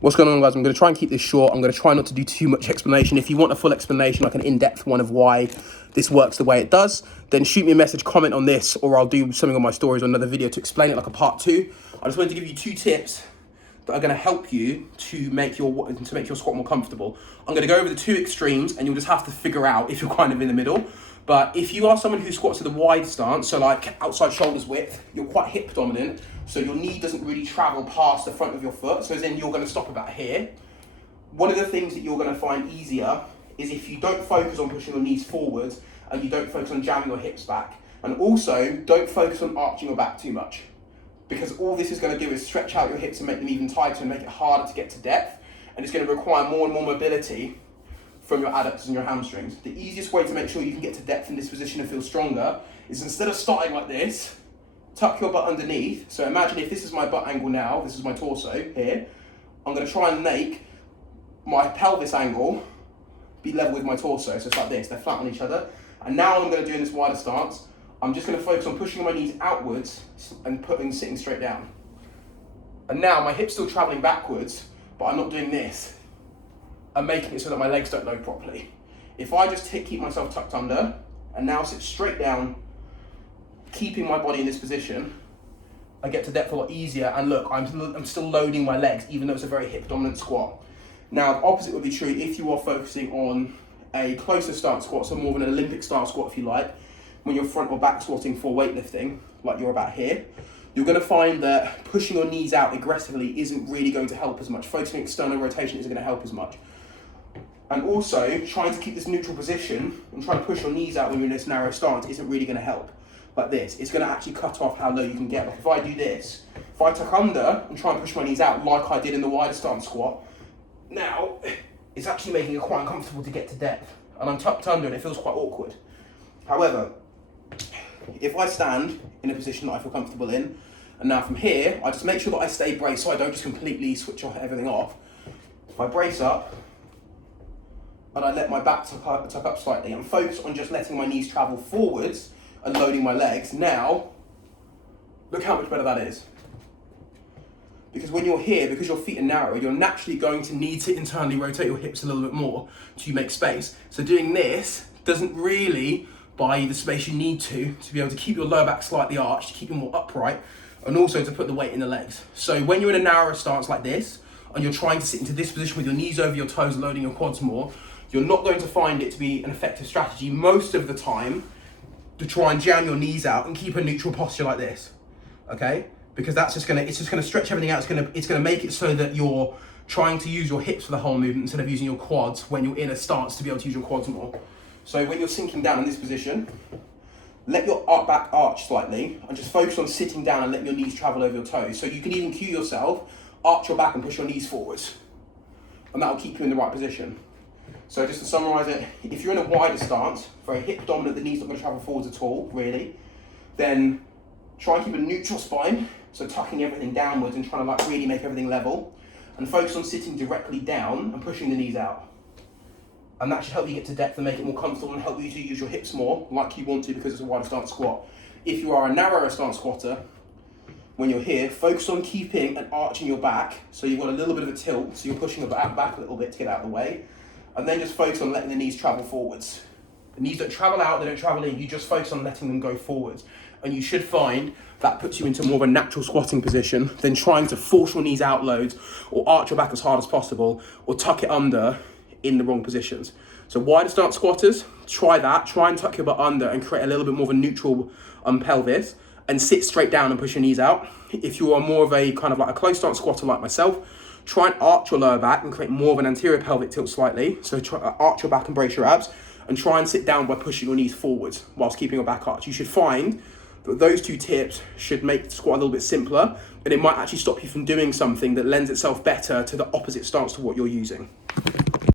What's going on, guys? I'm going to try and keep this short. I'm going to try not to do too much explanation. If you want a full explanation, like an in-depth one of why this works the way it does, then shoot me a message, comment on this, or I'll do something on my stories or another video to explain it, like a part 2. I just wanted to give you 2 tips that are going to help you to make your squat more comfortable. I'm going to go over the 2 extremes, and you'll just have to figure out if you're kind of in the middle. But if you are someone who squats with a wide stance, so like outside shoulders width, you're quite hip dominant, so your knee doesn't really travel past the front of your foot, so then you're going to stop about here. One of the things that you're going to find easier is if you don't focus on pushing your knees forwards and you don't focus on jamming your hips back. And also, don't focus on arching your back too much, because all this is going to do is stretch out your hips and make them even tighter and make it harder to get to depth, and it's going to require more and more mobility from your adductors and your hamstrings. The easiest way to make sure you can get to depth in this position and feel stronger is, instead of starting like this, tuck your butt underneath. So imagine if this is my butt angle now, this is my torso here. I'm going to try and make my pelvis angle be level with my torso. So it's like this, they're flat on each other. And now I'm going to do in this wider stance, I'm just going to focus on pushing my knees outwards and sitting straight down. And now my hip's still traveling backwards, but I'm not doing this. I'm making it so that my legs don't load properly. If I just keep myself tucked under and now sit straight down, keeping my body in this position, I get to depth a lot easier. And look, I'm still loading my legs, even though it's a very hip dominant squat. Now, the opposite would be true if you are focusing on a closer stance squat, so more of an Olympic style squat if you like, when you're front or back squatting for weightlifting, like you're about here. You're going to find that pushing your knees out aggressively isn't really going to help as much. Focusing on external rotation isn't going to help as much. And also, trying to keep this neutral position and trying to push your knees out when you're in this narrow stance isn't really going to help. Like this, it's going to actually cut off how low you can get. Like if I do this, if I tuck under and try and push my knees out like I did in the wider stance squat, now it's actually making it quite uncomfortable to get to depth. And I'm tucked under and it feels quite awkward. However, if I stand in a position that I feel comfortable in, and now from here, I just make sure that I stay braced so I don't just completely switch everything off. If I brace up, and I let my back tuck up slightly, I'm focused on just letting my knees travel forwards and loading my legs. Now, look how much better that is. Because when you're here, because your feet are narrow, you're naturally going to need to internally rotate your hips a little bit more to make space. So doing this doesn't really buy you the space you need to be able to keep your lower back slightly arched, to keep you more upright, and also to put the weight in the legs. So when you're in a narrower stance like this, and you're trying to sit into this position with your knees over your toes, loading your quads more, you're not going to find it to be an effective strategy most of the time to try and jam your knees out and keep a neutral posture like this, okay? Because it's just gonna stretch everything out. It's gonna make it so that you're trying to use your hips for the whole movement instead of using your quads when you're in a stance to be able to use your quads more. So when you're sinking down in this position, let your back arch slightly and just focus on sitting down and letting your knees travel over your toes. So you can even cue yourself, arch your back and push your knees forwards. And that'll keep you in the right position. So just to summarize it, if you're in a wider stance, very hip dominant, the knee's not going to travel forwards at all, really, then try and keep a neutral spine, so tucking everything downwards and trying to really make everything level, and focus on sitting directly down and pushing the knees out. And that should help you get to depth and make it more comfortable and help you to use your hips more, like you want to, because it's a wider stance squat. If you are a narrower stance squatter, when you're here, focus on keeping and arching your back, so you've got a little bit of a tilt, so you're pushing your back a little bit to get out of the way. And then just focus on letting the knees travel forwards. The knees don't travel out, they don't travel in, you just focus on letting them go forwards. And you should find that puts you into more of a natural squatting position than trying to force your knees out loads, or arch your back as hard as possible, or tuck it under in the wrong positions. So wider stance squatters, try that, try and tuck your butt under and create a little bit more of a neutral pelvis, and sit straight down and push your knees out. If you are more of a kind of like a close stance squatter like myself, try and arch your lower back and create more of an anterior pelvic tilt slightly. So try arch your back and brace your abs, and try and sit down by pushing your knees forwards whilst keeping your back arched. You should find that those 2 tips should make the squat a little bit simpler, and it might actually stop you from doing something that lends itself better to the opposite stance to what you're using.